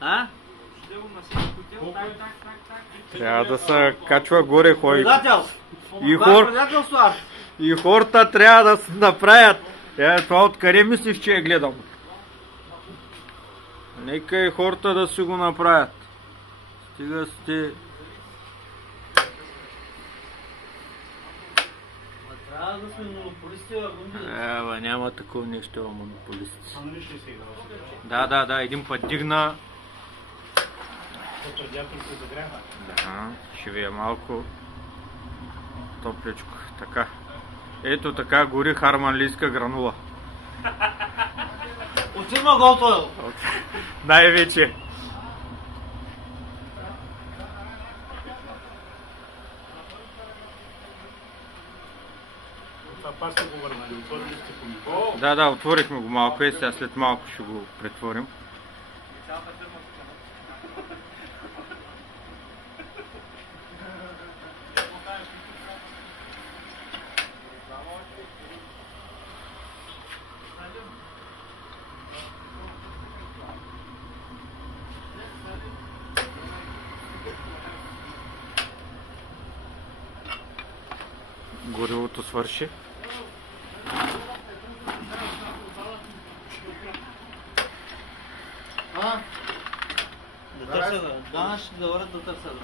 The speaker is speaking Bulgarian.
А? Трябва да се качва горе хой. Предател! И хората трябва да се направят. Това откъде мислиш, че я гледам? Нека и хората да си го направят. Стига сте... Трябва да сме монополисти, Гунди. Няма такова нещо, монополисти. Да, един път дигна. Да, ще ви е малко топличко. Така. Ето така гори харманлийска гранула. От фирма Голтойл. Най-вече. Да, отворихме го малко и сега след малко ще го претворим. Горивото свърши. Да търся да. Дана ще да върят да търся да.